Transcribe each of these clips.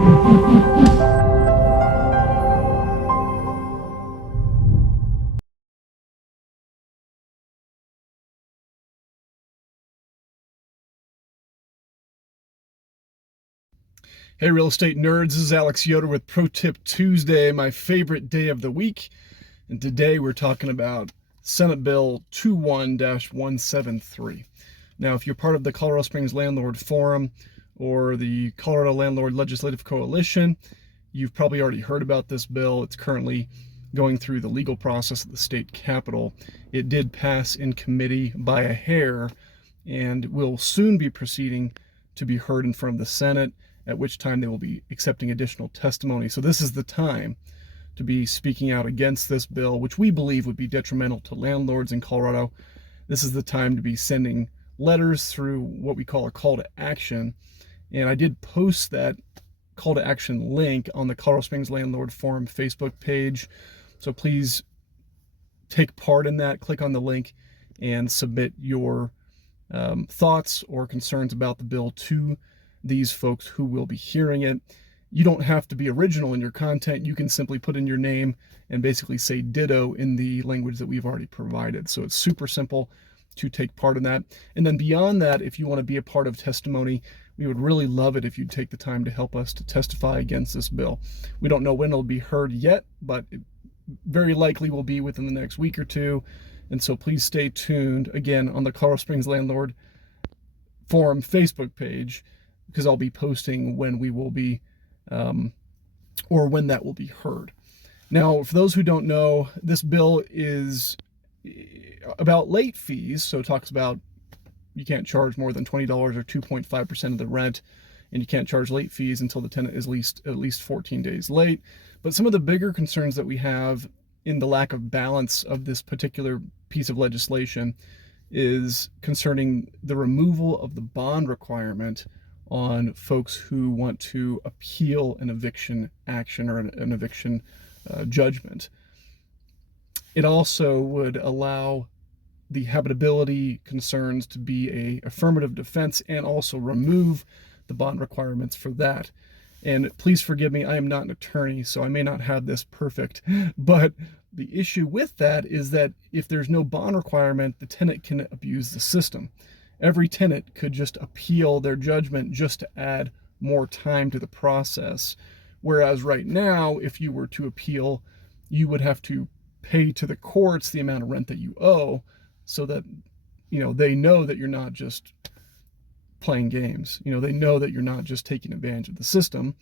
Hey, real estate nerds, this is Alex Yoder with Pro Tip Tuesday, my favorite day of the week. And today we're talking about Senate Bill 21-173. Now, if you're part of the Colorado Springs Landlord Forum or the Colorado Landlord Legislative Coalition, you've probably already heard about this bill. It's currently going through the legal process at the state capitol. It did pass in committee by a hair and will soon be proceeding to be heard in front of the Senate, at which time they will be accepting additional testimony. So this is the time to be speaking out against this bill, which we believe would be detrimental to landlords in Colorado. This is the time to be sending letters through what we call a call to action. And I did post that call to action link on the Colorado Springs Landlord Forum Facebook page. So please take part in that. Click on the link and submit your thoughts or concerns about the bill to these folks who will be hearing it. You don't have to be original in your content. You can simply put in your name and basically say ditto in the language that we've already provided. So it's super simple to take part in that. And then beyond that, if you want to be a part of testimony, we would really love it if you'd take the time to help us to testify against this bill. We don't know when it'll be heard yet, but it very likely will be within the next week or two. And so please stay tuned again on the Colorado Springs Landlord Forum Facebook page, because I'll be posting when we will be, or when that will be heard. Now, for those who don't know, this bill is about late fees. So it talks about you can't charge more than $20 or 2.5% of the rent, and you can't charge late fees until the tenant is at least 14 days late. But some of the bigger concerns that we have in the lack of balance of this particular piece of legislation is concerning the removal of the bond requirement on folks who want to appeal an eviction action or an eviction judgment. It also would allow the habitability concerns to be an affirmative defense and also remove the bond requirements for that. And please forgive me, I am not an attorney, so I may not have this perfect, but the issue with that is that if there's no bond requirement, the tenant can abuse the system. Every tenant could just appeal their judgment just to add more time to the process. Whereas right now, if you were to appeal, you would have to pay to the courts the amount of rent that you owe, so that, they know that you're not just playing games. They know that you're not just taking advantage of the system.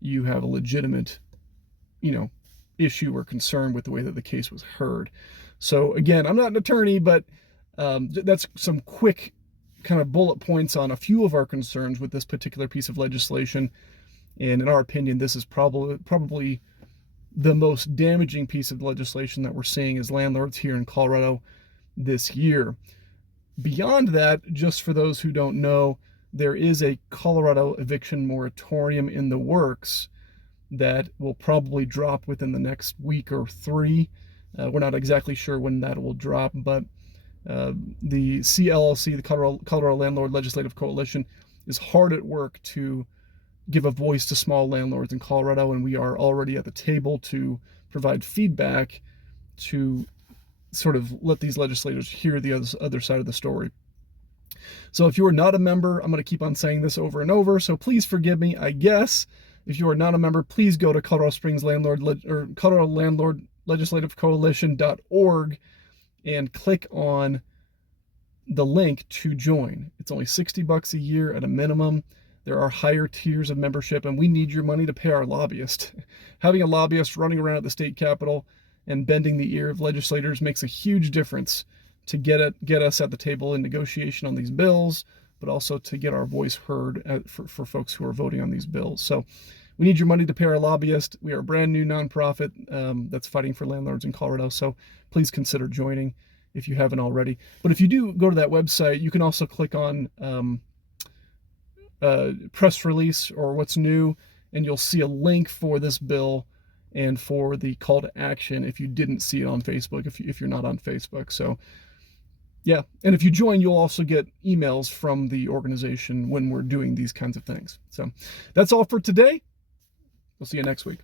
You have a legitimate, issue or concern with the way that the case was heard. So again, I'm not an attorney, but that's some quick kind of bullet points on a few of our concerns with this particular piece of legislation. And in our opinion, this is probably the most damaging piece of legislation that we're seeing as landlords here in Colorado this year. Beyond that, just for those who don't know, there is a Colorado eviction moratorium in the works that will probably drop within the next week or three. We're not exactly sure when that will drop, but the CLLC, the Colorado Landlord Legislative Coalition, is hard at work to give a voice to small landlords in Colorado, and we are already at the table to provide feedback to sort of let these legislators hear the other side of the story. So if you are not a member, I'm going to keep on saying this over and over, so please forgive me, I guess. If you are not a member, please go to Colorado Springs or Colorado Landlord Legislative Coalition.org and click on the link to join. It's only $60 a year at a minimum. There are higher tiers of membership, and we need your money to pay our lobbyist. Having a lobbyist running around at the state capitol and bending the ear of legislators makes a huge difference to get us at the table in negotiation on these bills, but also to get our voice heard for folks who are voting on these bills. So we need your money to pay our lobbyist. We are a brand new nonprofit that's fighting for landlords in Colorado. So please consider joining if you haven't already. But if you do go to that website, you can also click on press release or what's new, and you'll see a link for this bill and for the call to action if you didn't see it on Facebook, if you're not on Facebook. So yeah, and if you join, you'll also get emails from the organization when we're doing these kinds of things. So that's all for today. We'll see you next week.